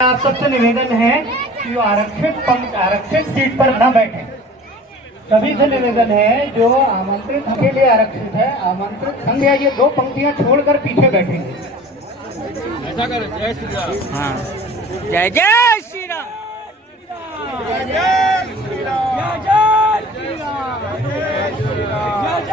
आप सबसे निवेदन है कि वो आरक्षित सीट पर न बैठे। सभी से निवेदन है जो आमंत्रित के लिए आरक्षित है, आमंत्रित संघ या ये दो पंक्तियां छोड़कर पीछे बैठेंगे। ऐसा करो। जय श्री राम। हाँ, जय जय श्री राम। जय जय श्री राम। जय श्री राम। जय श्री राम।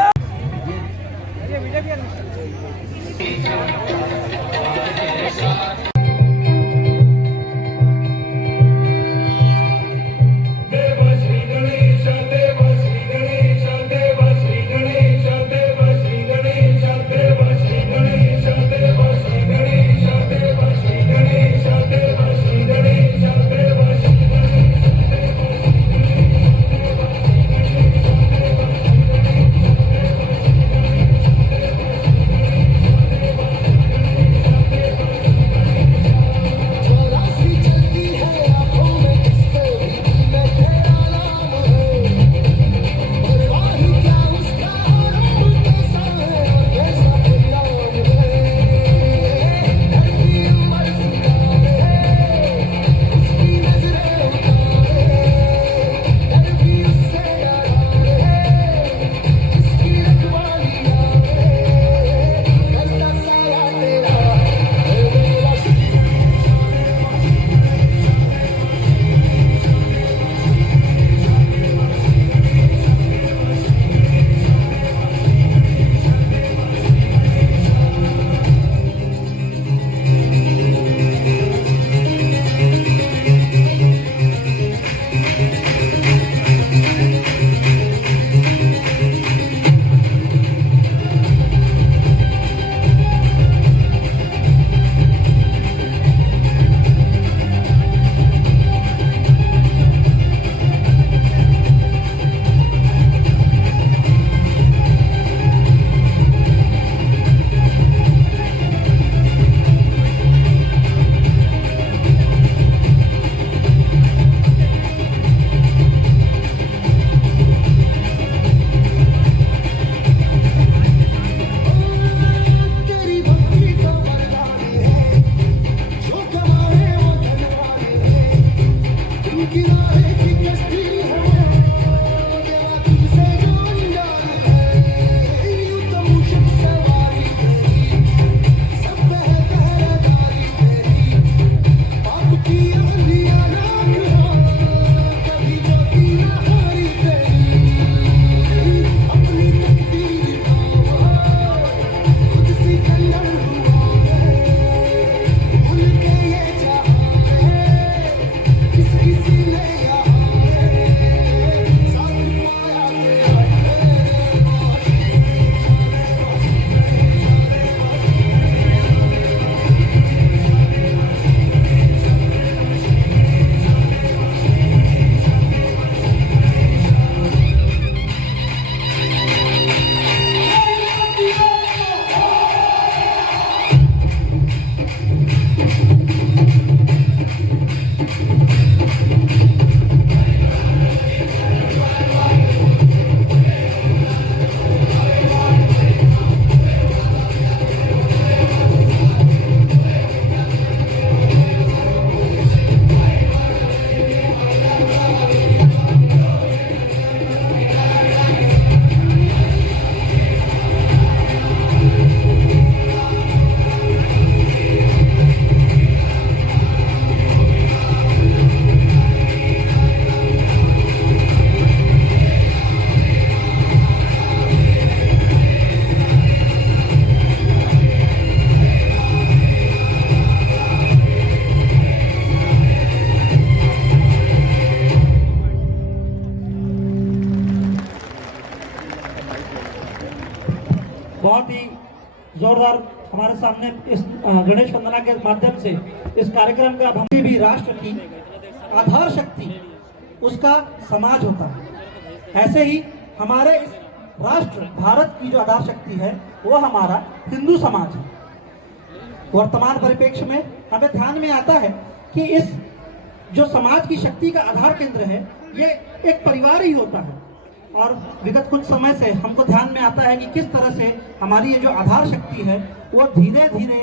बहुत ही जोरदार हमारे सामने इस गणेश वंदना के माध्यम से इस कार्यक्रम का हम भी राष्ट्र की आधार शक्ति उसका समाज होता है। ऐसे ही हमारे इस राष्ट्र भारत की जो आधार शक्ति है वो हमारा हिंदू समाज है। वर्तमान परिप्रेक्ष्य में हमें ध्यान में आता है कि इस जो समाज की शक्ति का आधार केंद्र है ये एक परिवार ही होता है। और विगत कुछ समय से हमको ध्यान में आता है कि किस तरह से हमारी ये जो आधार शक्ति है वो धीरे धीरे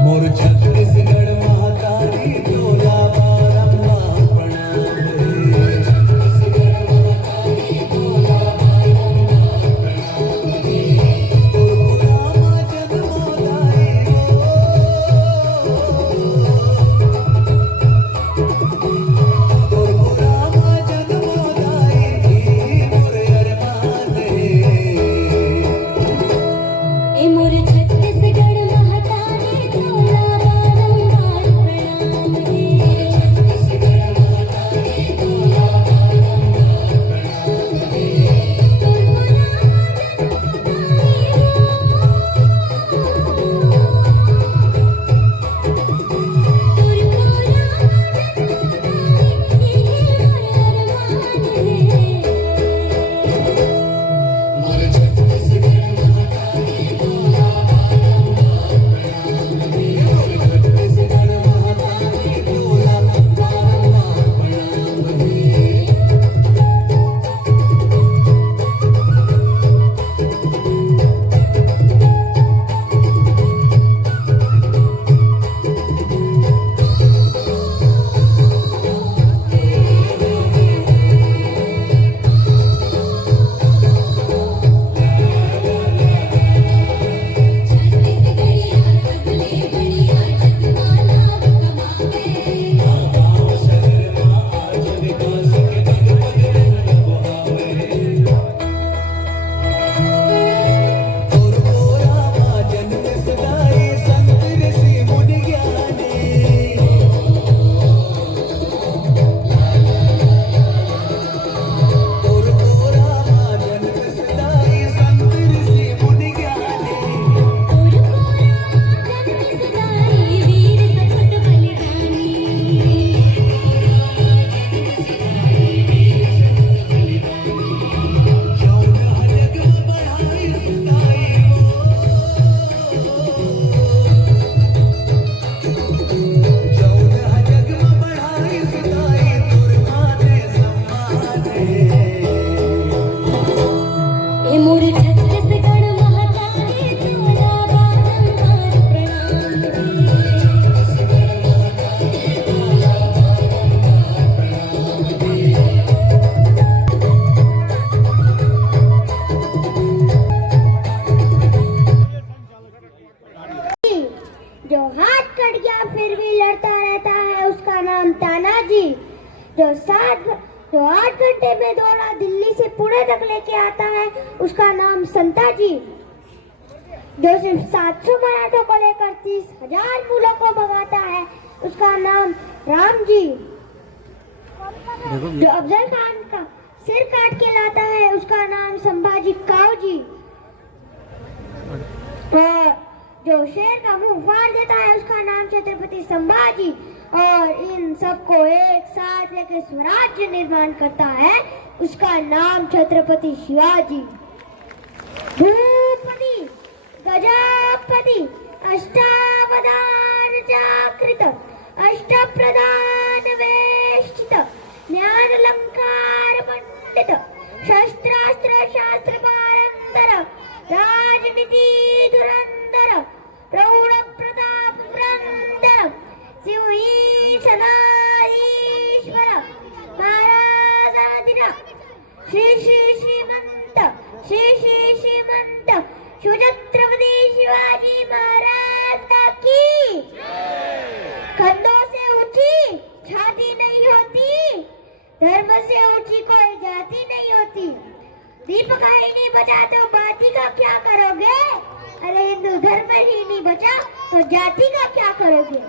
मोर छत्तीसगढ़ महातारी तोला बारंबार प्रणाम रे। तोरा जन्मदाई तोरा जन्मदाई मोर अरमान रे। ए मोर छत्तीसगढ़ महातारी तोला बारंबार प्रणाम रे। ए मोर छत्तीसगढ़ महातारी तोला बारंबार प्रणाम रे। जो हाथ कट गया फिर भी लड़ता रहता है उसका नाम तानाजी। जो 8 घंटे में दौड़ा दिल्ली से पुणे तक लेके आता है उसका नाम संताजी। जो सिर्फ 700 मराठों को लेकर 30,000 मूलों को भगाता है उसका नाम राम जी। जो अफजल खान का सिर काट के लाता है उसका नाम संभाजी काव जी। और जो शेर का मुंह फाड़ देता है उसका नाम छत्रपति संभाजी। और इन सबको एक साथ लेकर स्वराज्य निर्माण करता है उसका नाम छत्रपति शिवाजी। भूपति गजापति अष्टावधान जागृत अष्टप्रधान वेष्टित ज्ञान अलंकार पंडित शस्त्रास्त्र शास्त्र पारंदर राजनीति धुरंधर प्रौढ़ प्रताप पुरंदर शिवही सदा ईश्वर महाराजाधिरा श्री श्रीमंत शिवछत्रपति शिवाजी महाराज की। कंधों से ऊंची छाती नहीं होती, धर्म से ऊंची कोई जाति नहीं होती। दीपक ही नहीं बचा तो बाती का क्या करोगे? धर्म ही नहीं बचा तो जाति का क्या करोगे?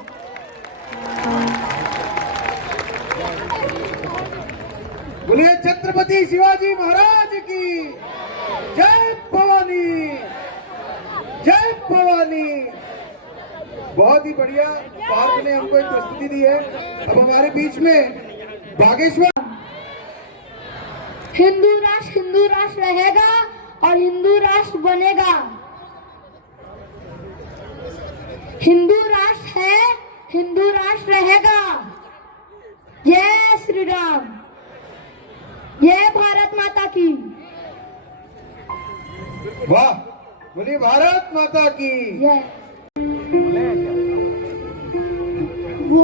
बोलिए छत्रपति शिवाजी महाराज की जय भवानी, जय भवानी। बहुत ही बढ़िया पार्क ने हमको एक प्रस्तुति दी है। अब हमारे बीच में बागेश्वर। हिंदू राष्ट्र रहेगा और हिंदू राष्ट्र बनेगा। हिंदू राष्ट्र है, हिंदू राष्ट्र रहेगा। जय श्री राम, जय भारत माता की। वाह, बोलिए भारत माता की। जय। वो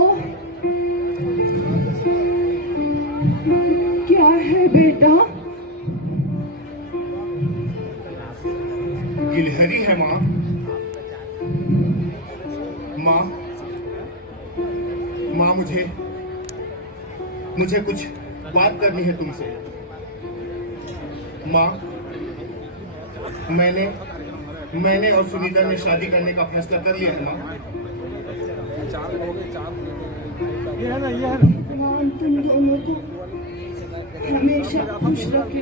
क्या है बेटा? गिलहरी है माँ। माँ, माँ मुझे कुछ बात करनी है तुमसे। माँ, मैंने और सुनीता ने शादी करने का फैसला कर लिया है माँ। भगवान तुम दोनों को हमेशा खुश रखे।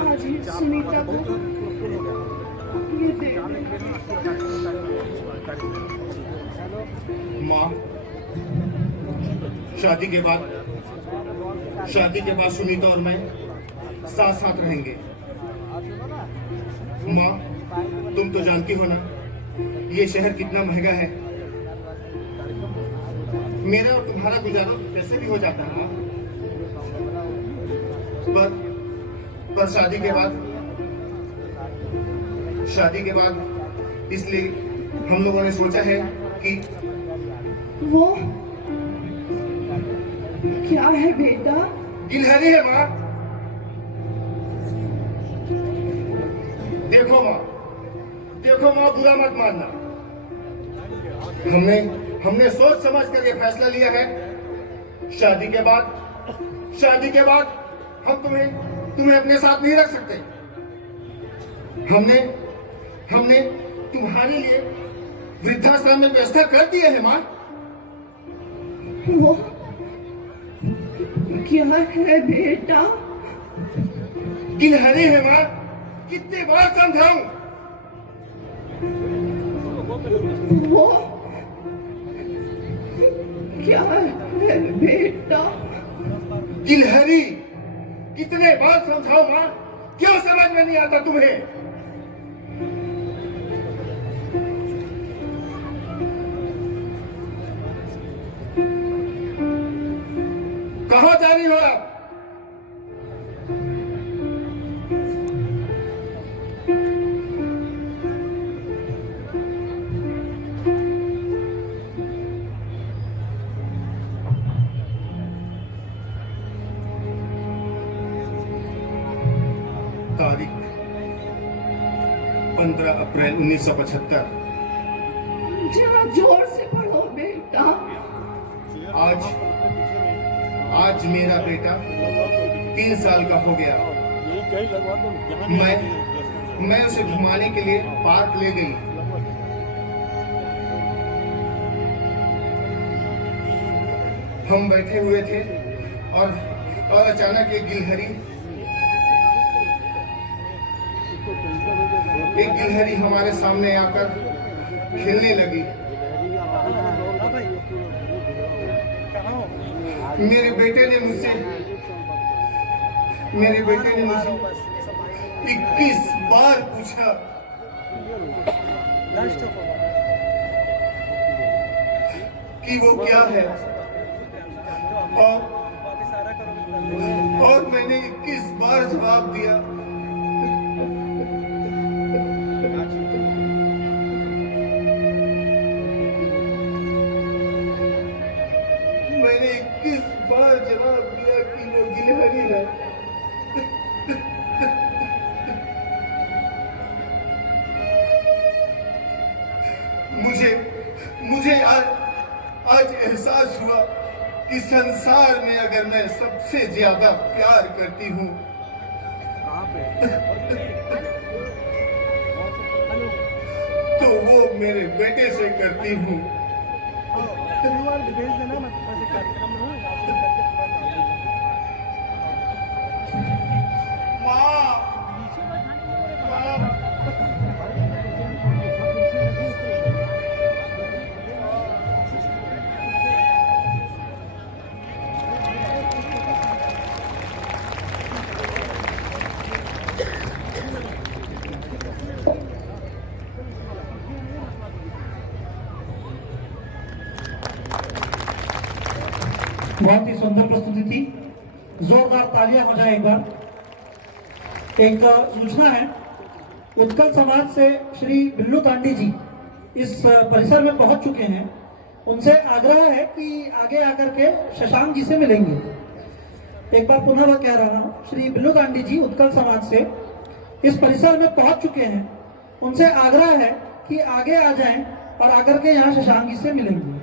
आज ही सुनीता को ये दे। माँ, शादी के बाद सुनीता और मैं साथ साथ रहेंगे। माँ, तुम तो जानती हो ना ये शहर कितना महंगा है। मेरा और तुम्हारा गुजारा कैसे भी हो जाता है माँ। पर शादी के बाद इसलिए हम लोगों ने सोचा है कि वो क्या है बेटा? गिलहरी है माँ। देखो माँ, बुरा मत मानना। हमने सोच समझ कर ये फैसला लिया है। शादी के बाद हम तुम्हें अपने साथ नहीं रख सकते। हमने तुम्हारे लिए वृद्धाश्रम में व्यवस्था कर दी है माँ। वो क्या है बेटा? गिलहरी है माँ। कितनी बार समझाऊं? वो क्या है बेटा? गिलहरी, कितने बार समझाओ माँ? क्यों समझ में नहीं आता तुम्हें? कहाँ जा रही हो आप? तारीख 15 अप्रैल 1975। जरा जोर से पढ़ो बेटा। आज मेरा बेटा 3 साल का हो गया। मैं उसे घुमाने के लिए पार्क ले गई। हम बैठे हुए थे और अचानक एक गिलहरी हमारे सामने आकर खेलने लगी। मेरे बेटे ने मुझसे 21 बार पूछा कि वो क्या है, और मैंने 21 बार जवाब दिया। मैंने 21 बार जवाब दिया कि वो गिलहरी है। मुझे आज एहसास हुआ कि संसार में अगर मैं सबसे ज्यादा प्यार करती हूँ मेरे बेटे से करती हूँ। बहुत ही सुंदर प्रस्तुति थी, जोरदार तालियां हो जाए एक बार। एक सूचना है, उत्कल समाज से श्री बिल्लू तांडी जी इस परिसर में पहुंच चुके हैं। उनसे आग्रह है कि आगे आकर के शशांक जी से मिलेंगे। एक बार पुनः वह कह रहा हूं, श्री बिल्लू तांडी जी उत्कल समाज से इस परिसर में पहुंच चुके हैं। उनसे आग्रह है कि आगे आ जाएं और आकर के यहाँ शशांक जी से मिलेंगे।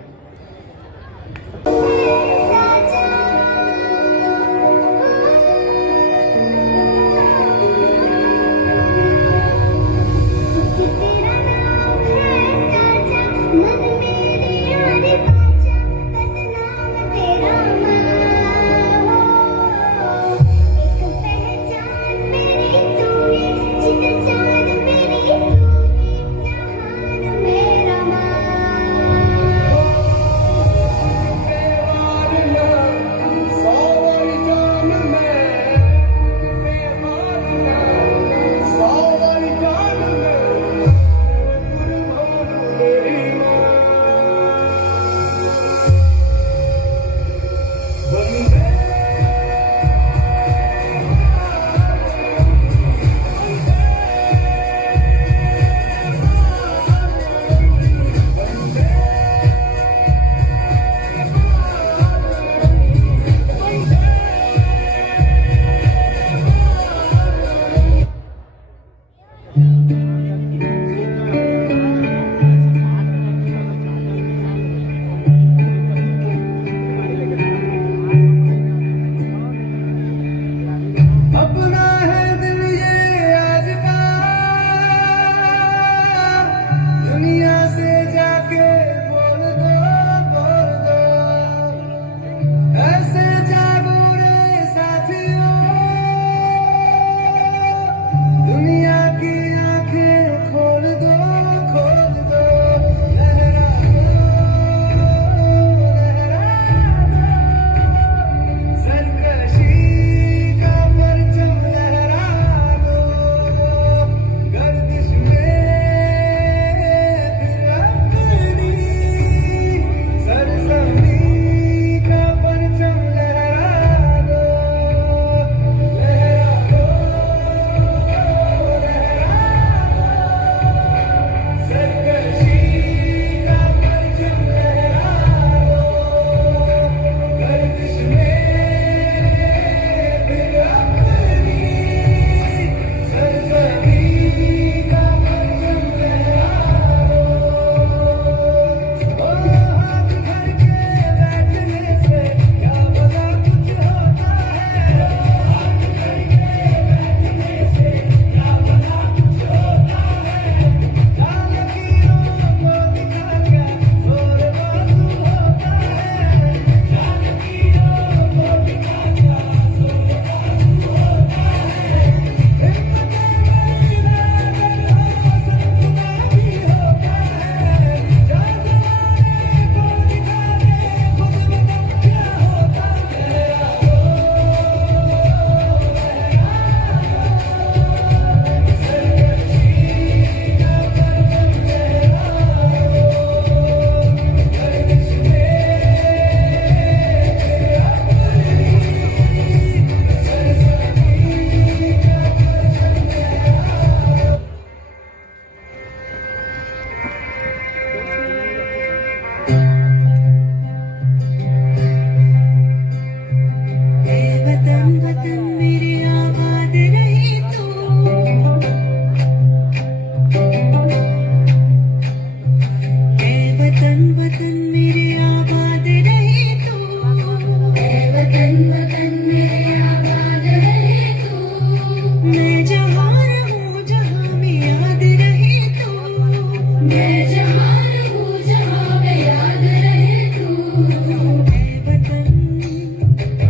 मैं जहान हूँ जहाँ में याद रहे तू। मेरे वतन,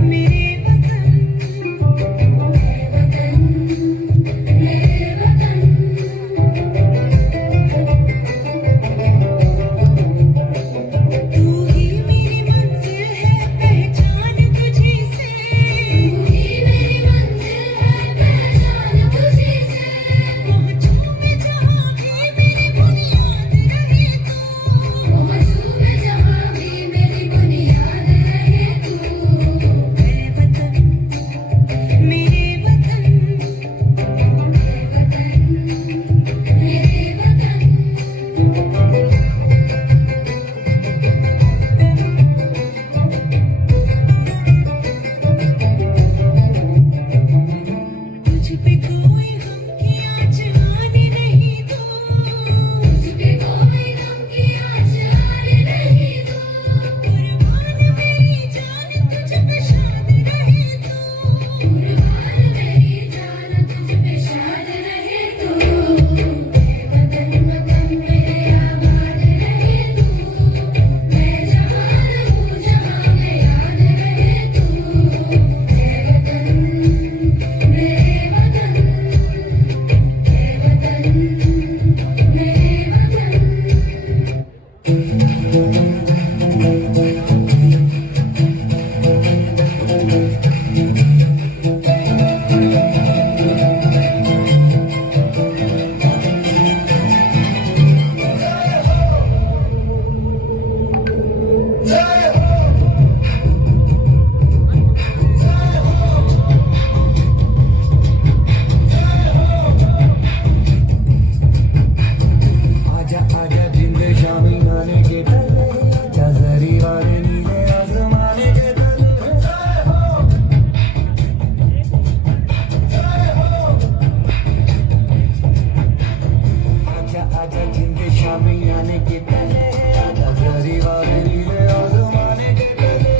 मेरे वतन, मेरे वतन। तू ही मेरी मंजिल है पहचान तुझी से। तू ही मेरी मंजिल है पहचान तुझी से। पहुँचूं मैं जहाँ भी मेरी बुनियाद रहे तू। पहुँचूं मैं जहाँ भी मेरी बुनियाद रहे तू। मेरे वतन, मेरे वतन, मेरे वतन, मेरे वतन। तुझ पे कोई गम की आँच आने नहीं दूँ। तुझ पे कोई गम की आँच आने नहीं दूँ। कुर्बान मेरी जान तुझ पे शाद रहे तू। कुर्बान मेरी जान तुझ पे शाद रहे तू। मेरे वतन वतन मेरे आबाद रहे तू। मैं जहान हूँ जहाँ में याद रहे तू। मेरे वतन, मेरे वतन, मेरे वतन, मेरे वतन। आजा आजा जिंद शामी आने के तले आजा जरी वाले नीले आसमाने के तले आजा आजा जिंद शामी आने के तले आजा जरी वाले नीले आसमाने के तले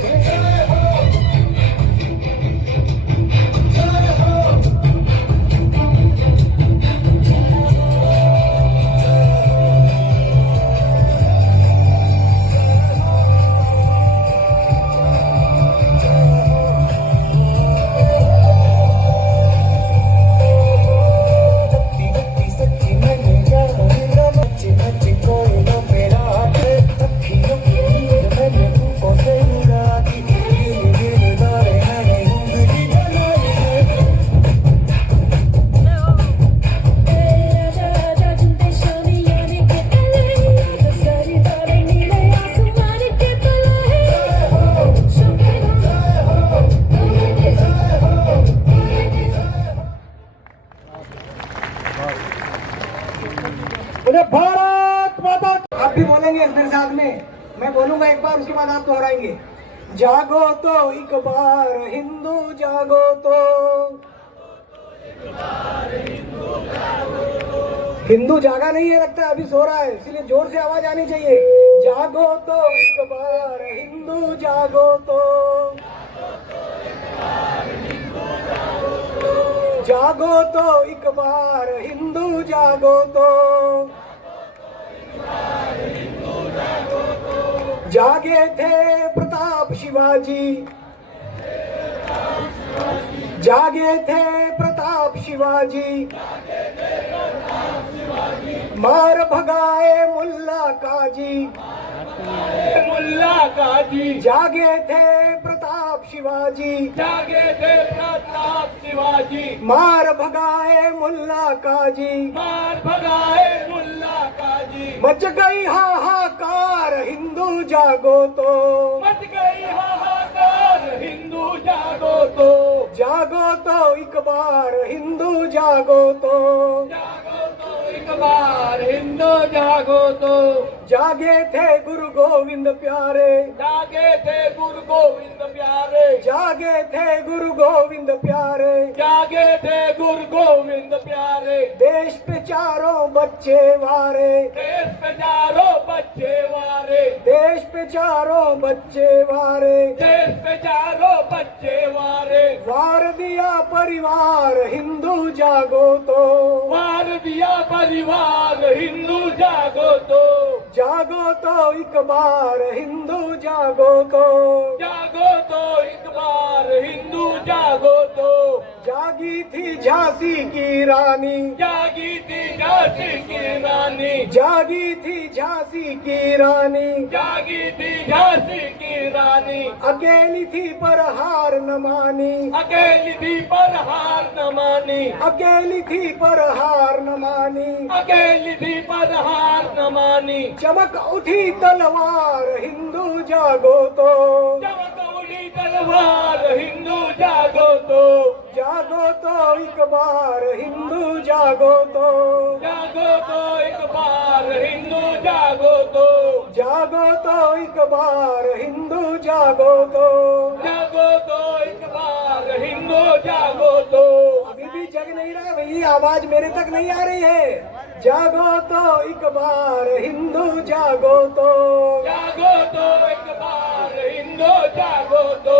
सच्ची सच्ची मैंने जाना मच्ची मच्ची कोई नो मेरा हाथ अखियों की नींद मैंने तुमको से उड़ा दी दिल दिल दारे मैंने उंगली जलाई आजा आजा जिंदे शामी आने के तले आजा सारी तारे नीले आसमान के तले। शुक्र बोले भारत माता की। आप भी बोलेंगे मेरे साथ में, मैं बोलूंगा एक बार उसके बाद आप दोहराएंगे। जागो तो एक बार हिंदू जागो तो। हिंदू जागा नहीं है लगता है, अभी सो रहा है, इसलिए जोर से आवाज आनी चाहिए। जागो तो एक बार हिंदू जागो तो। जागो तो एक बार हिंदू जागो तो। जागे थे प्रताप शिवाजी। जागे थे प्रताप शिवाजी। मार भगाए मुल्ला काजी। मुल्ला काजी। जागे थे प्रताप शिवाजी। जागे थे प्रताप शिवाजी। मार भगाए मुल्ला काजी। मार भगाए मुल्ला काजी। मच गई हाहाकार हिंदू जागो तो। मच गई हाहाकार हिंदू जागो तो। जागो तो एक बार हिंदू जागो तो। जागो तो एक बार हिंदू जागो तो। जागे थे गुरु गोविंद प्यारे। जागे थे गुरु गोविंद प्यारे। जागे थे गुरु गोविंद प्यारे। जागे थे गुरु गोविंद प्यारे। देश पे चारों बच्चे वारे। देश पे चारों बच्चे वारे। देश पे पे चारों बच्चे वारे, देश पे चारों बच्चे वारे, वार दिया परिवार हिंदू जागो तो, वार दिया परिवार हिंदू जागो तो, एक बार हिंदू जागो तो, जागो तो एक बार हिंदू जागो तो, जागी थी झांसी की रानी, जागी थी झांसी की रानी, जागी थी झांसी की रानी, जागी थी झांसी की रानी, अकेली थी पर हार न मानी, अकेली थी पर हार न मानी, अकेली थी पर हार न मानी, अकेली थी पर हार न मानी, चमक उठी तलवार हिंदू जागो तो, चमक उठी तलवार हिंदू जागो तो, एक बार हिंदू जागो तो, जागो तो एक बार हिंदू जागो तो, एक बार हिंदू जागो तो, जागो तो एक बार हिंदू जागो तो, अभी भी जग नहीं रहा भाई, आवाज मेरे तक नहीं आ रही है। जागो तो एक बार हिंदू जागो तो, जागो तो एक बार हिंदू जागो तो,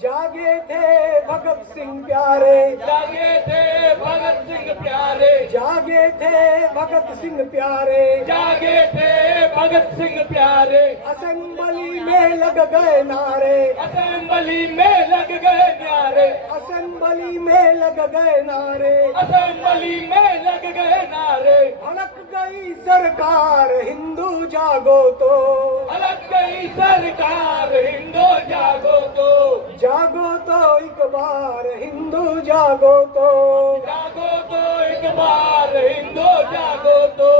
जागे थे भगत सिंह प्यारे, जागे थे भगत सिंह प्यारे, जागे थे भगत सिंह प्यारे, जागे थे भगत सिंह प्यारे, असेंबली में लग गए नारे, असेंबली में लग गए नारे, असेंबली में लग गए नारे, असेंबली में लग गए नारे, भड़क गई सरकार हिंदू जागो तो, अलग गई सरकार हिंदू जागो तो, एक बार हिंदू जागो तो, जागो तो एक बार हिंदू जागो तो,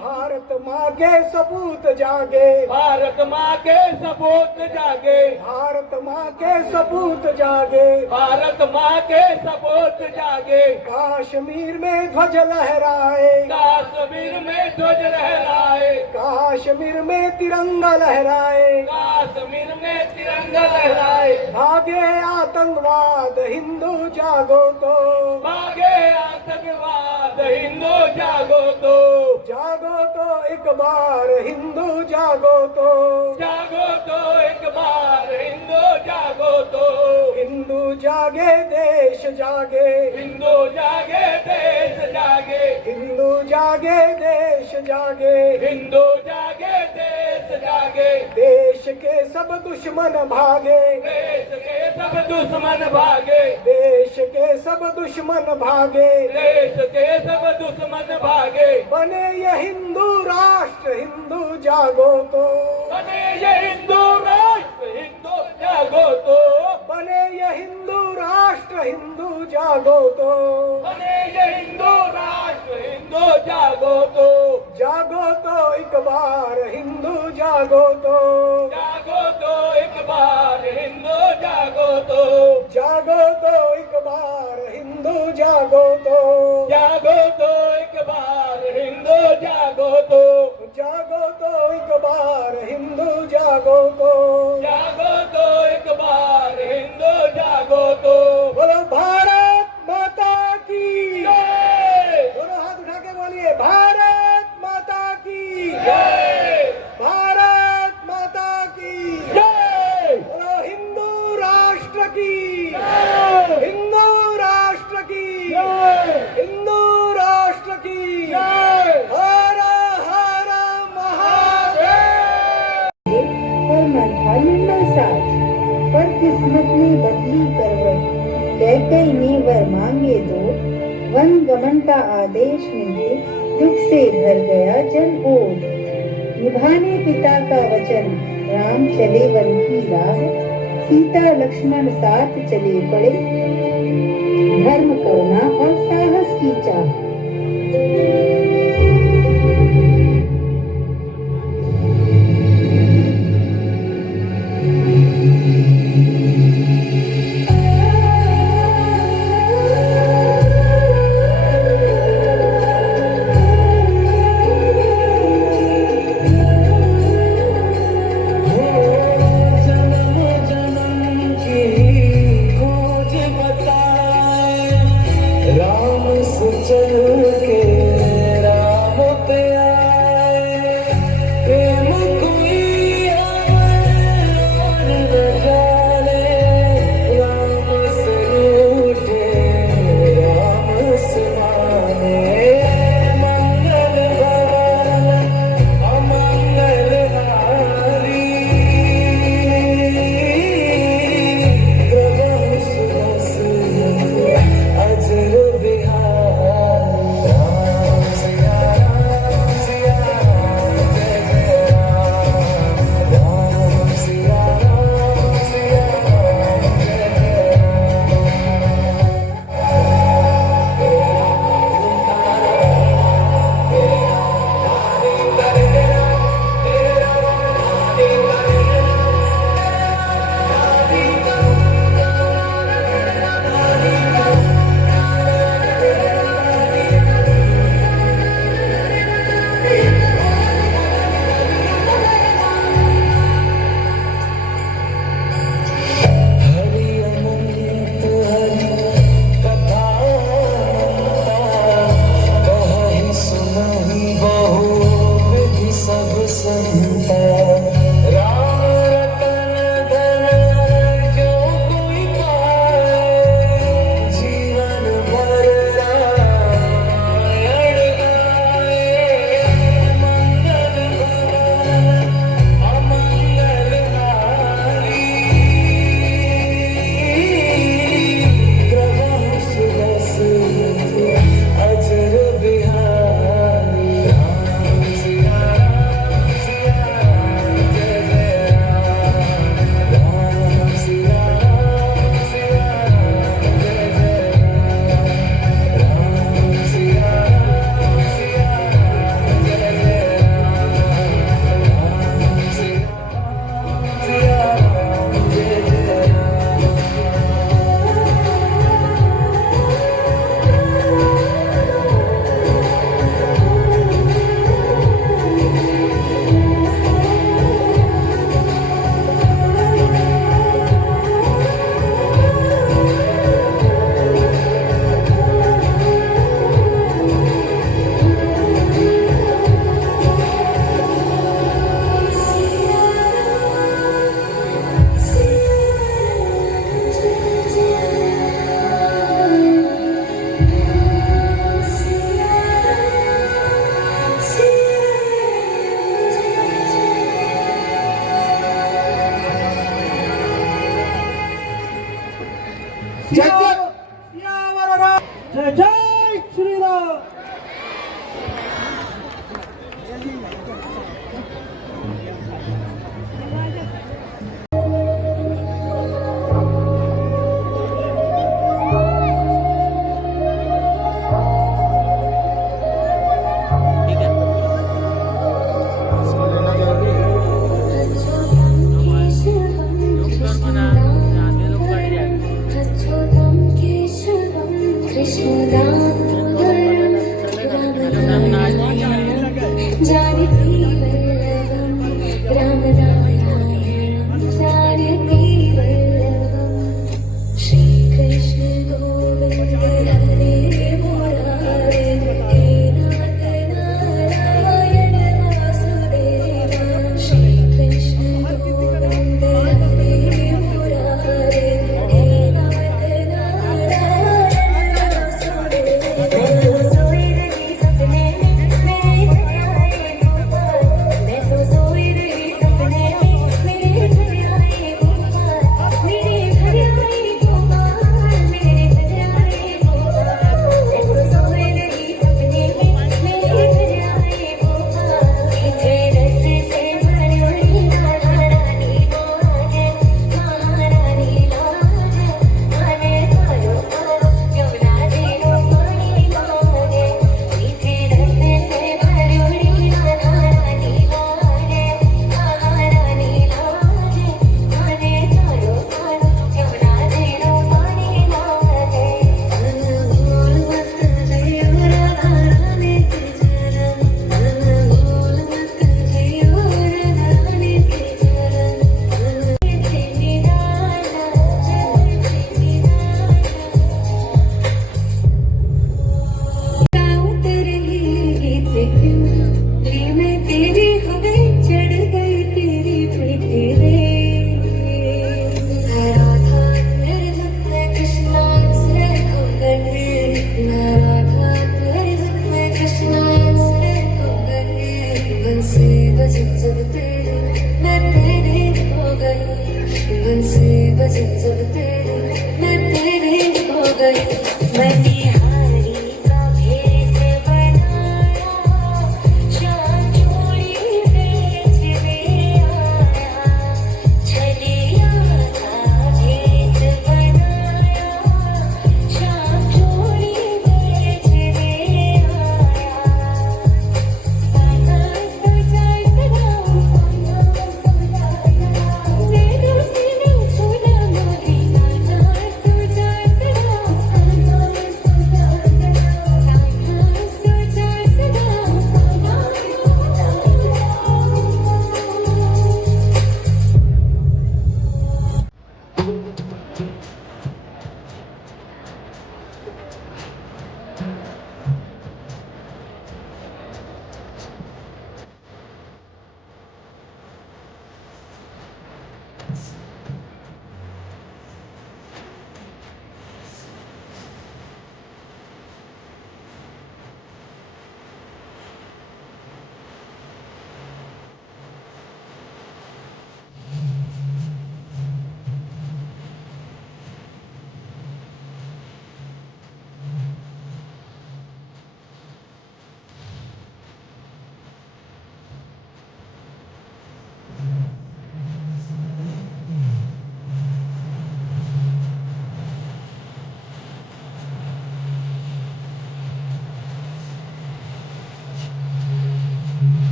भारत माँ के सपूत जागे, भारत माँ के सपूत जागे, भारत माँ के सपूत जागे, भारत माँ के सपूत जागे, कश्मीर में ध्वज लहराए, कश्मीर में ध्वज लहराए, कश्मीर में तिरंगा लहराए, कश्मीर में तिरंगा लहराए, भागे आतंकवाद हिंदू जागो तो, भागे आतंकवाद हिंदू जागो तो, एक बार हिंदू जागो तो, जागो तो एक बार हिंदू जागो तो, हिंदू जागे देश जागे, हिंदू जागे देश जागे, हिंदू जागे देश जागे, हिंदू जागे देश जागे, देश के सब दुश्मन भागे, देश के सब दुश्मन भागे, देश के सब दुश्मन भागे, देश के सब दुश्मन भागे, बने ये हिंदू राष्ट्र हिंदू जागो तो, बने ये हिंदू राष्ट्र हिंदू जागो तो, बने ये हिंदू राष्ट्र हिंदू जागो तो, बने ये हिंदू राष्ट्र हिंदू जागो तो, एक बार हिंदू जागो तो, जागो तो एक बार हिंदू जागो तो, एक बार हिंदू जागो तो, जागो तो एक बार हिंदू जागो तो, एक बार हिंदू जागो तो, जागो तो एक बार हिंदू जागो तो, बोलो भारत माता की, जय दोनों हाथ उठा के बोलिए भारत माता की, जय भारत माता की, जय बोलो हिंदू राष्ट्र की, हिंदू राष्ट्र की, हिंदू राष्ट्र की, हर हर महादेव। पर मंथालिन साथ पर किस्मत ने बदली करवट, कैकई ने वर मांगे दो, वन गमन का आदेश मिलते दुख से भर गया जन ओट, निभाने पिता का वचन राम चले वन की राह, सीता लक्ष्मण साथ चले पड़े, धर्म करुणा और साहस की चाह। राम से चल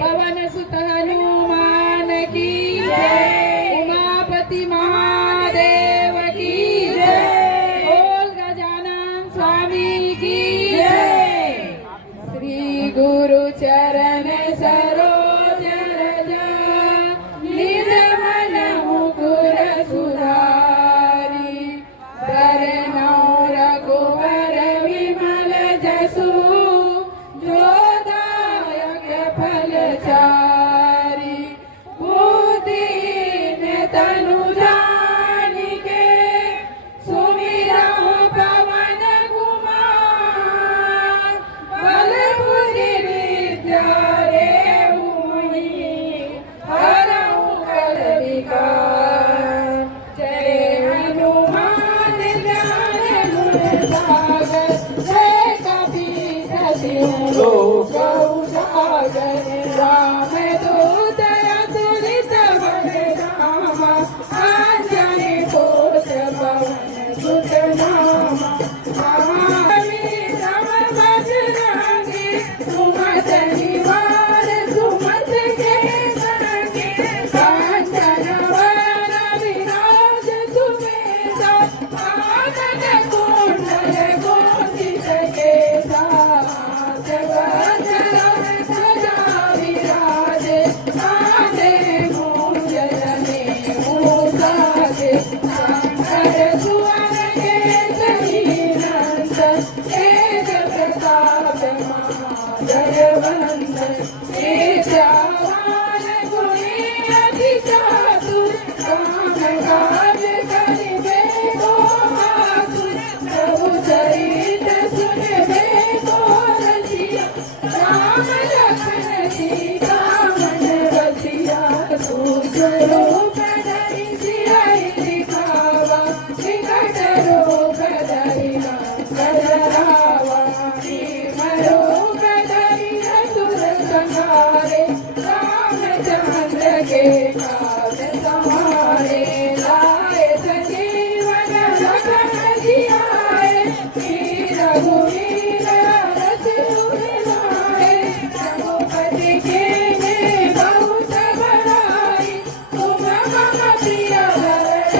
पवन सुत हनुमान की जय, उमापति महादेव की जय, बोल गजानन स्वामी की जय। श्री गुरु चरण सरोज रज निज मन मुकुर सुधारी, बरनौ रघुवर विमल जसु, जो दायक फल चारि। बुद्धिहीन तनु जानिके, सुमिरौ पवन कुमार। बल बुद्धि विद्या देहु मोहि, हरहु कल विकार। जय हनुमान ज्ञान गुण सागर, जय कपीस तिहु लोक उजागर। रामदूत अतुलित बल धामा, अंजनी पुत्र पवन सुत नामा। महावीरम बजरंगी, सुमत निवार सुमत के संगी। कांचन वन विराज सुबेसा, कानन कुंडल कुंचित केसा। जगत सजा विराजे, कांधे मूंज जने मूसाजे। शंकर सुवन केसरी नंदन, तेज प्रताप महाजगवंदन। विद्यावान गुणी अति चातुर, राम काज करिबे को आतुर। प्रभु चरित सुनबे को रसिया, राम लखन सीता मन बसिया। सूक्ष्म रूप धरि सियहि दिखावा, विकट रूप धरि लंक जरावा। भीम रूप धरि असुर संहारे, रामचंद्र के काज सवारे। लाए संजीवन लखन जियाए, रघुवीर रघुवर लाए। रघुपति कीन्ही बहुत बड़ाई, तुम मम प्रिय भरत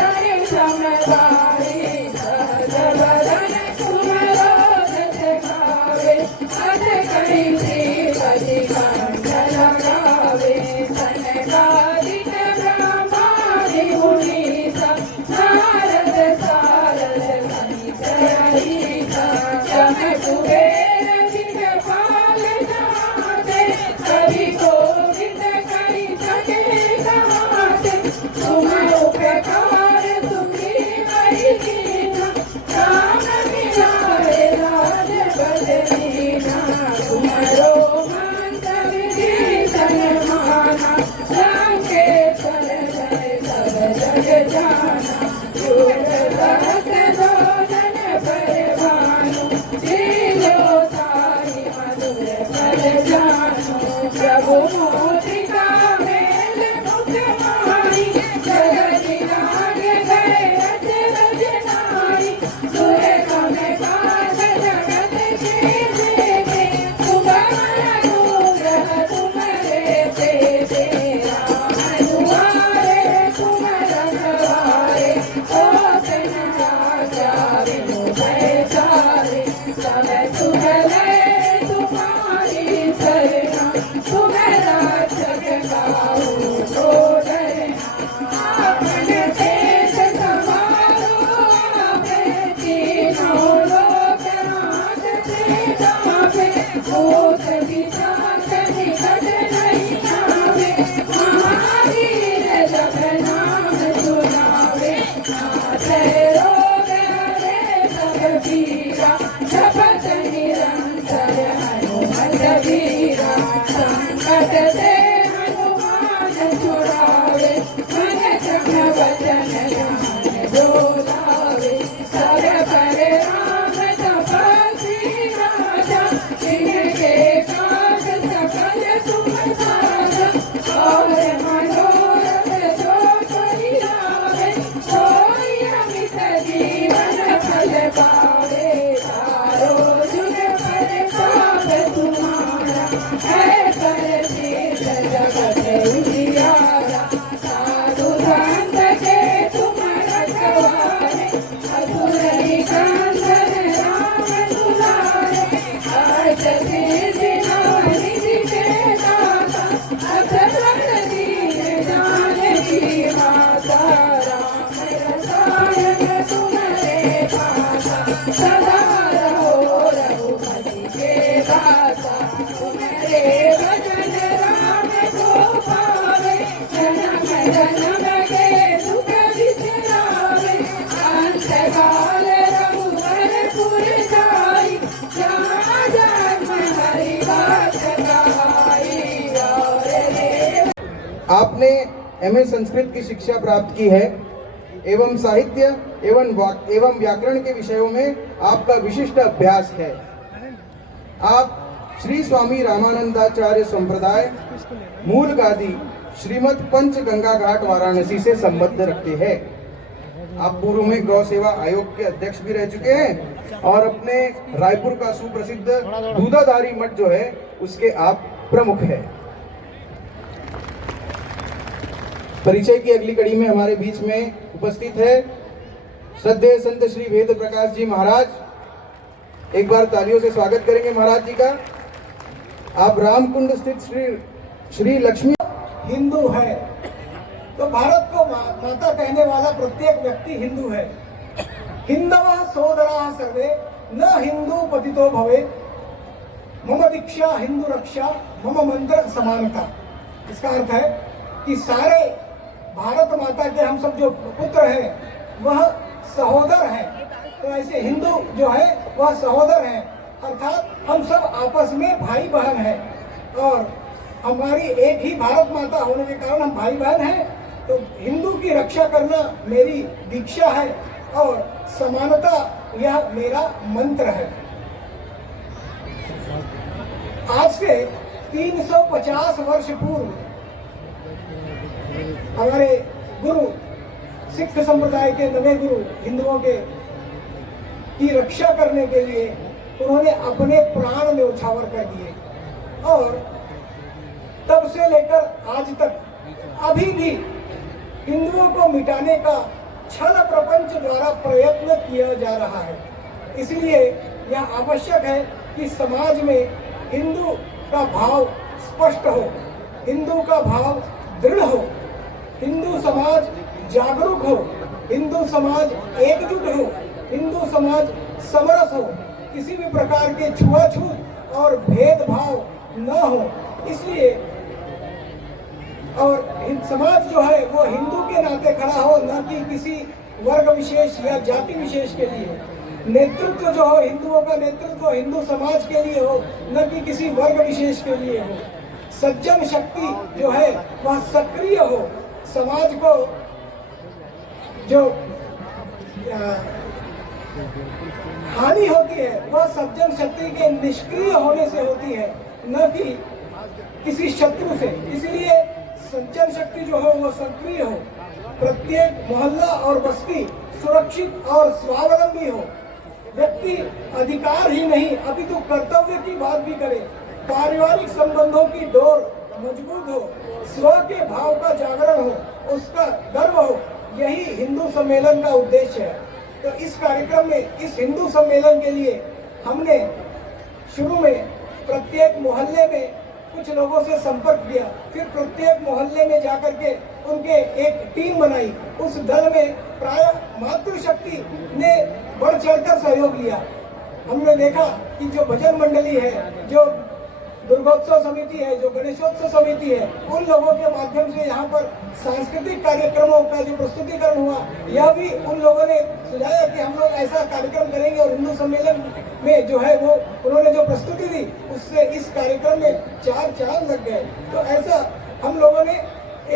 सम भाई। सहज बदन तुमरो जस गावे, अस कहि श्रीपति कंठ लगावे। सनकादिक ब्रह्मादि मुनीसा, नारद सारद सहित अहिसा। जम कुबेर दिगपाल जाते, कवि कोविद कहि सके गाते। तुम उपकार सुग्रीव कीन्हा, राम मिलाए राजपद दीन्हा। तुम्हरो मंत्र विभीषण माना, लंकेश्वर जय सब जग जाना। युग सहस्र योजन पर भानु, लील्यो ताहि मधुर फल जानु। प्रभु मुद्रिका मेल मुख माहि, जगति लागे गए अचरज नाहि। दुर्गम काज जगत के जेते, सुगम अनुग्रह तुम्हरे तेते। राम दुआरे तुम रखवारे, होत न राजा बिनु पैसारे। सब सुख लय तुम्हारी सरना, तुम रक्षक काहू को डरना। आपन तेज समारो आपे, तीनों लोक हाथ से कांपे। भूत पिशाच निकट नहीं आवे, महावीर जब नाम सुनावे। नाथ रोग हरे सब पीरा, जपत निरंतर हनुमत वीरा। संकट से हनुमान छुड़ावे, मन क्रम वचन ध्यान जो लावे। सब पर राम तपस्वी राजा, जिनके काज सकल सुख साजा। और मनोरथ जो कोई लावे, सोई अमित जीवन फल पावे। चारों जुग प्रताप तुम्हारा है, कर आपने एमए संस्कृत की शिक्षा प्राप्त की है एवं साहित्य एवं व्याकरण के विषयों में आपका विशिष्ट अभ्यास है। आप श्री स्वामी रामानंदाचार्य संप्रदाय मूल गादी श्रीमद पंच गंगा घाट वाराणसी से संबद्ध रखते हैं। आप पूर्व में गौ सेवा आयोग के अध्यक्ष भी रह चुके हैं और अपने रायपुर का सुप्रसिद्ध दूधाधारी मठ जो है उसके आप प्रमुख हैं। परिचय की अगली कड़ी में हमारे बीच में उपस्थित है श्रद्धेय संत श्री वेद प्रकाश जी महाराज। एक बार तालियों से स्वागत करेंगे महाराज जी का। आप रामकुंड स्थित श्री लक्ष्मी हिंदू है तो भारत को माता कहने वाला प्रत्येक व्यक्ति हिंदू है। हिंदवः सोदराः सर्वे न हिंदू पतितो भवे मम दीक्षा हिंदू रक्षा मम मंत्र समानता। इसका अर्थ है कि सारे भारत माता के हम सब जो पुत्र हैं वह सहोदर हैं। तो ऐसे हिंदू जो है वह सहोदर हैं, अर्थात हम सब आपस में भाई बहन हैं और हमारी एक ही भारत माता होने के कारण हम भाई बहन हैं। तो हिंदू की रक्षा करना मेरी दीक्षा है और समानता यह मेरा मंत्र है। आज से 350 वर्ष पूर्व हमारे गुरु सिख संप्रदाय के नवे गुरु हिंदुओं के की रक्षा करने के लिए उन्होंने अपने प्राण न्यौछावर कर दिए और तब से लेकर आज तक अभी भी हिंदुओं को मिटाने का छल प्रपंच द्वारा प्रयत्न किया जा रहा है। इसलिए यह आवश्यक है कि समाज में हिंदू का भाव स्पष्ट हो, हिंदू का भाव दृढ़ हो, हिंदू समाज जागरूक हो, हिंदू समाज एकजुट हो, हिंदू समाज समरस हो, किसी भी प्रकार के छुआछूत और भेदभाव न हो। इसलिए और समाज जो है वो हिंदू के नाते खड़ा हो, न कि किसी वर्ग विशेष या जाति विशेष के लिए। नेतृत्व जो हो हिंदुओं का नेतृत्व हिंदू समाज के लिए हो, न कि किसी वर्ग विशेष के लिए हो। सज्जन शक्ति जो है वह सक्रिय हो, समाज को जो हानि होती है वह सज्जन शक्ति के निष्क्रिय होने से होती है, न कि किसी शत्रु से। इसलिए सज्जन शक्ति जो हो वो सक्रिय हो, प्रत्येक मोहल्ला और बस्ती सुरक्षित और स्वावलंबी हो, व्यक्ति अधिकार ही नहीं अपितु कर्तव्य की बात भी करे, पारिवारिक संबंधों की डोर मजबूत हो, स्व के भाव का जागरण हो, उसका गर्व हो। यही हिंदू सम्मेलन का उद्देश्य है। तो इस कार्यक्रम में, इस हिंदू सम्मेलन के लिए हमने शुरू में प्रत्येक मोहल्ले में कुछ लोगों से संपर्क किया, फिर प्रत्येक मोहल्ले में जाकर के उनके एक टीम बनाई। उस दल में प्राय मातृशक्ति ने बढ़ चढ़कर सहयोग लिया। हमने देखा कि जो भजन मंडली है, जो दुर्गोत्सव समिति है, जो गणेशोत्सव समिति है, उन लोगों के माध्यम से यहाँ पर सांस्कृतिक कार्यक्रमों का जो प्रस्तुतिकरण हुआ, यह भी उन लोगों ने सुझाया कि हम लोग ऐसा कार्यक्रम करेंगे और हिंदू सम्मेलन में जो है वो उन्होंने जो प्रस्तुति दी उससे इस कार्यक्रम में 4 चांद लग गए। तो ऐसा हम लोगों ने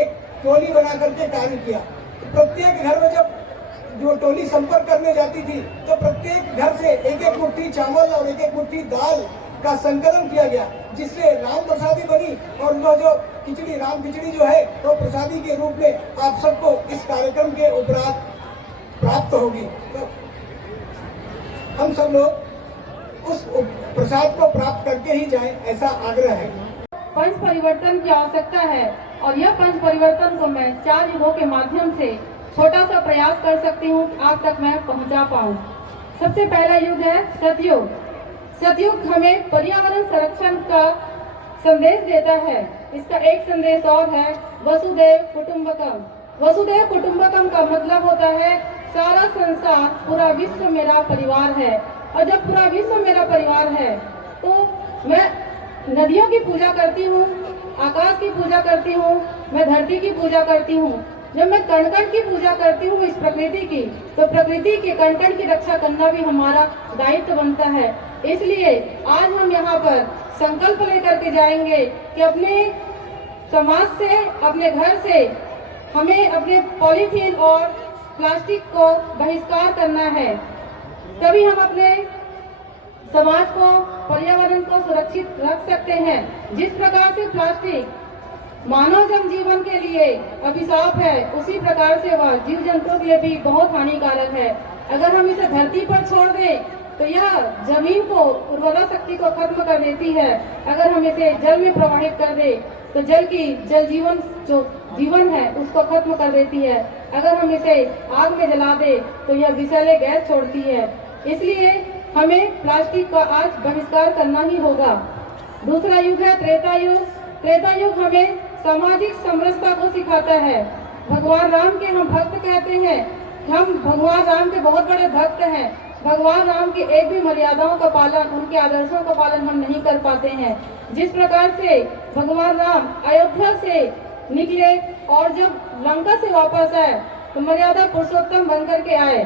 एक टोली बना करके कार्य किया। प्रत्येक घर में जब जो टोली संपर्क करने जाती थी तो प्रत्येक घर से एक एक मुट्ठी चावल और एक एक मुट्ठी दाल का संकलन किया गया, जिससे राम प्रसादी बनी और वो जो खिचड़ी, राम खिचड़ी जो है वो प्रसादी के रूप में आप सबको इस कार्यक्रम के उपरांत प्राप्त होगी। तो हम सब लोग उस प्रसाद को प्राप्त करके ही जाएं, ऐसा आग्रह है। पंच परिवर्तन की आवश्यकता है और यह पंच परिवर्तन को मैं 4 युगों के माध्यम से छोटा सा प्रयास कर सकती हूँ आप तक मैं पहुँचा पाऊँ। सबसे पहला युग है सतयुग। सतयुग हमें पर्यावरण संरक्षण का संदेश देता है। इसका एक संदेश और है वसुदेव कुटुंबकम। वसुदेव कुटुंबकम का मतलब होता है सारा संसार, पूरा विश्व मेरा परिवार है। और जब पूरा विश्व मेरा परिवार है तो मैं नदियों की पूजा करती हूँ, आकाश की पूजा करती हूँ, मैं धरती की पूजा करती हूँ। जब मैं कण कण की पूजा करती हूँ इस प्रकृति की, तो प्रकृति के कण कण की रक्षा करना भी हमारा दायित्व बनता है। इसलिए आज हम यहाँ पर संकल्प लेकर के जाएंगे कि अपने समाज से, अपने घर से हमें अपने पॉलीथीन और प्लास्टिक को बहिष्कार करना है। तभी हम अपने समाज को, पर्यावरण को सुरक्षित रख सकते हैं। जिस प्रकार से प्लास्टिक मानव जीवन के लिए अभिशाप है, उसी प्रकार से वह जीव जंतुओं के लिए भी बहुत हानिकारक है। अगर हम इसे धरती पर छोड़ दें तो यह जमीन को, उर्वरा शक्ति को खत्म कर देती है। अगर हम इसे जल में प्रवाहित कर दें तो जल जीवन जो जीवन है उसको खत्म कर देती है। अगर हम इसे आग में जला दें तो यह विषैले गैस छोड़ती है। इसलिए हमें प्लास्टिक का आज बहिष्कार करना ही होगा। दूसरा युग है त्रेता युग। त्रेता युग हमें सामाजिक समरसता को सिखाता है। भगवान राम के हम भक्त कहते हैं। हम भगवान राम के बहुत बड़े भक्त हैं। भगवान राम की एक भी मर्यादाओं का पालन, उनके आदर्शों का पालन हम नहीं कर पाते हैं। जिस प्रकार से भगवान राम अयोध्या से निकले और जब लंका से वापस आए तो मर्यादा पुरुषोत्तम बनकर के आए।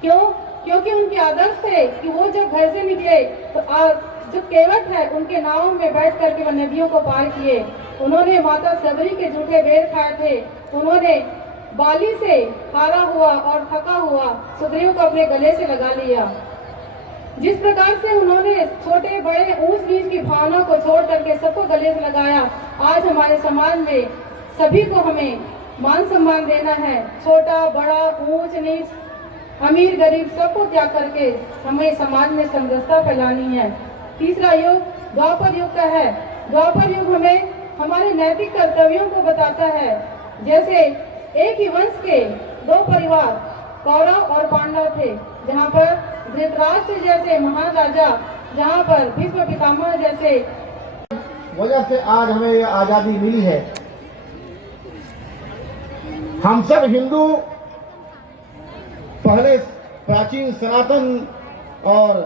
क्यों? क्योंकि उनके आदर्श थे कि वो जब घर से निकले तो जो केवट है उनके नावों में बैठ करके वो नदियों को पार किए। उन्होंने माता सबरी के जूठे बेर खाए थे। उन्होंने बाली से हारा हुआ और थका हुआ सुग्रीव को अपने गले से लगा लिया। जिस प्रकार से उन्होंने छोटे बड़े ऊंच नीच की भावना को छोड़ करके सबको गले से लगाया, आज हमारे समाज में सभी को हमें मान सम्मान देना है। छोटा बड़ा, ऊंच नीच, अमीर गरीब सबको त्याग करके हमें समाज में समरसता फैलानी है। तीसरा युग द्वापर युग का है। द्वापर युग हमें हमारे नैतिक कर्तव्यों को बताता है। जैसे एक ही वंश के दो परिवार कौरव और पांडव थे, जहाँ पर धृतराष्ट्र जैसे महान राजा, जहाँ पर भीष्म पितामह जैसे वजह से आज हमें ये आजादी मिली है। हम सब हिंदू पहले प्राचीन सनातन और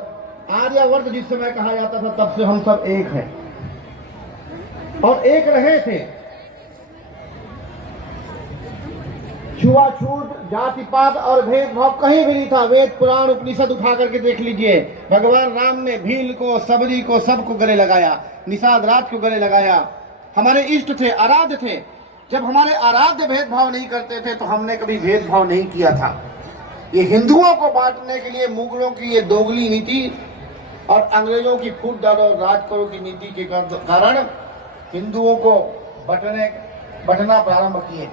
आर्यावर्त जिस समय कहा जाता था तब से हम सब एक हैं और एक रहे थे। छुआछूत, जाति पात और भेदभाव कहीं भी नहीं था। वेद पुराण उपनिषद उठा करके देख लीजिए। भगवान राम ने भील को, सबरी को, सबको गले लगाया, निषाद राज को गले लगाया। हमारे इष्ट थे, आराध्य थे। जब हमारे आराध्य भेदभाव नहीं करते थे तो हमने कभी भेदभाव नहीं किया था। ये हिंदुओं को बांटने के लिए मुगलों की ये दोगली नीति और अंग्रेजों की फूट डालो और राज करो की नीति के कारण हिंदुओं को बंटना प्रारंभ किए।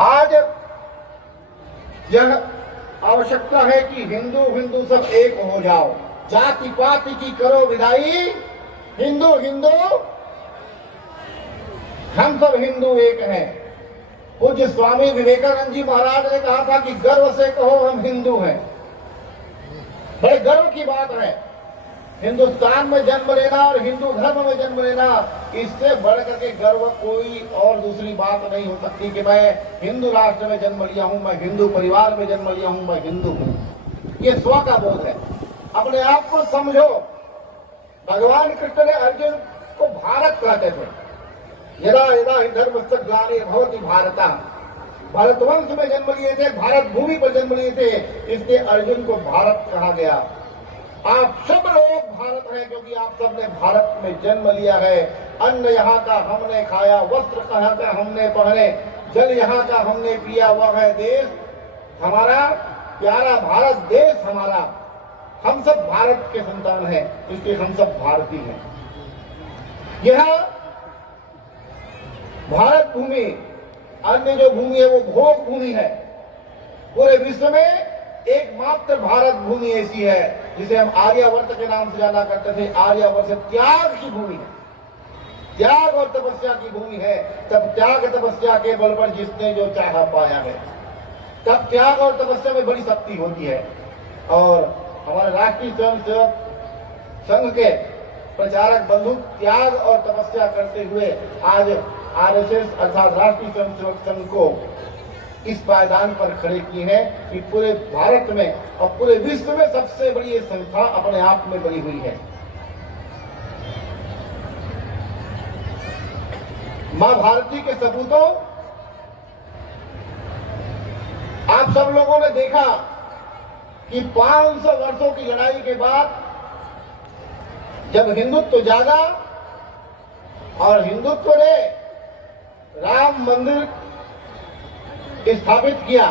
आज यह आवश्यकता है कि हिंदू सब एक हो जाओ। जाति पाति की करो विदाई, हिंदू हम सब हिंदू एक हैं। पूज्य स्वामी विवेकानंद जी महाराज ने कहा था कि गर्व से कहो हम हिंदू हैं। बड़े गर्व की बात है। हिंदुस्तान में जन्म लेना और हिंदू धर्म में जन्म लेना, इससे बढ़ करके गर्व कोई और दूसरी बात नहीं हो सकती कि मैं हिंदू राष्ट्र में जन्म लिया हूं, मैं हिंदू परिवार में जन्म लिया हूं, मैं हिंदू हूं। ये स्व का बोध है। अपने आप को समझो। भगवान कृष्ण ने अर्जुन को भारत कहते थे। यदा यदा हि धर्मस्य ग्लानिर् भवति भारतः। भारतवंश में जन्म लिए थे, भारत भूमि पर जन्म लिए थे, इसलिए अर्जुन को भारत कहा गया। आप सब लोग भारत हैं क्योंकि आप सब ने भारत में जन्म लिया है। अन्न यहाँ का हमने खाया, वस्त्र यहाँ का हमने पहने, जल यहाँ का हमने पिया, वह है देश हमारा, प्यारा भारत देश हमारा। हम सब भारत के संतान हैं, इसलिए हम सब भारतीय हैं। यह भारत भूमि, अन्य जो भूमि है वो भोग भूमि है। पूरे विश्व में एकमात्र भारत भूमि ऐसी है जिसे हम आर्यावर्त के नाम से जाना करते थे। आर्यावर्त त्याग की भूमि है, त्याग और तपस्या की भूमि है। तब त्याग तपस्या के बल पर जिसने जो चाहा पाया है। तब त्याग और तपस्या में बड़ी शक्ति होती है। और हमारे राष्ट्रीय स्वयंसेवक संघ के प्रचारक बंधु त्याग और तपस्या करते हुए आज आरएसएस अर्थात राष्ट्रीय स्वयंसेवक संघ को इस पायदान पर खड़े किए हैं कि पूरे भारत में और पूरे विश्व में सबसे बड़ी ये संस्था अपने आप में बनी हुई है। मां भारती के सपूतों, आप सब लोगों ने देखा कि 500 वर्षों की लड़ाई के बाद जब हिंदुत्व जागा और हिंदुत्व ने राम मंदिर स्थापित किया।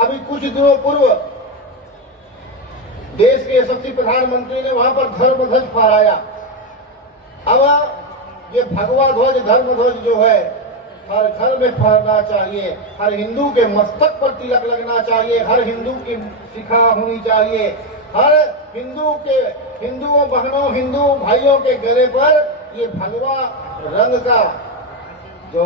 अभी कुछ दिनों पूर्व देश के यशस्वी प्रधानमंत्री ने वहां पर धर्म ध्वज फहराया। अब ये भगवा ध्वज धर्म ध्वज जो है हर घर में फहरना चाहिए, हर हिंदू के मस्तक पर तिलक लगना चाहिए, हर हिंदू की शिखा होनी चाहिए, हर हिंदुओं बहनों हिंदू भाइयों के गले पर ये भगवा रंग का जो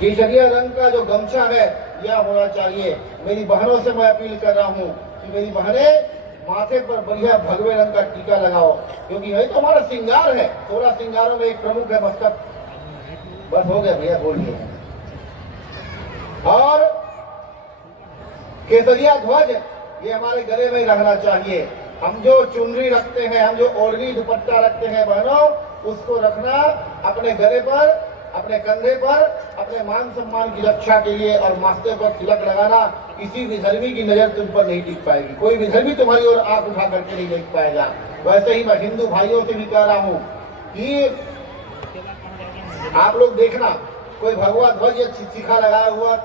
केसरिया रंग का जो गमछा है यह होना चाहिए। मेरी बहनों से मैं अपील कर रहा हूँ कि मेरी बहनें माथे पर बढ़िया भगवे रंग का टीका लगाओ, क्योंकि यही तो हमारा श्रृंगार है। 16 श्रृंगारों में एक प्रमुख है मस्तक। बस हो गया भैया, बोलिए। और केसरिया ध्वज ये हमारे गले में रहना चाहिए। हम जो चुनरी रखते हैं, हम जो ओढ़नी दुपट्टा रखते हैं बहनों, उसको रखना अपने गले पर, अपने कंधे पर, अपने मान सम्मान की रक्षा के लिए। और माथे पर तिलक लगाना, किसी विधर्मी की नजर तुम पर नहीं टिक पाएगी, कोई विधर्मी तुम्हारी ओर आंख उठा करके नहीं देख पाएगा। वैसे ही मैं हिंदू भाइयों से भी कह रहा हूँ कि आप लोग देखना, कोई भगवा ध्वज या शिखा लगाया हुआ,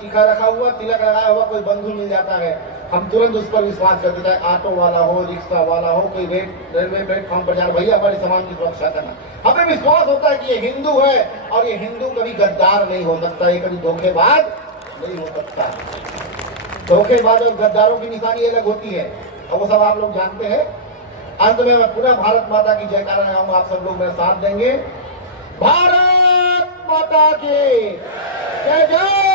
शिखा रखा हुआ, तिलक लगाया हुआ कोई बंधु मिल जाता है, हम तुरंत उस पर विश्वास करते, चाहे ऑटो वाला हो, रिक्शा वाला हो, कोई रेलवे प्लेटफॉर्म पर जा रहा, भैया हमारे सामान की सुरक्षा करना। हमें विश्वास होता है कि ये हिंदू है, और ये हिंदू कभी गद्दार नहीं हो सकता, ये कभी धोखेबाज नहीं हो सकता। धोखेबाज और गद्दारों की निशानी अलग होती है, और वो सब आप लोग जानते हैं। अंत में मैं पुनः भारत माता की जयकारा लगाऊंगा, आप सब लोग मेरा साथ देंगे। भारत माता की जय जय।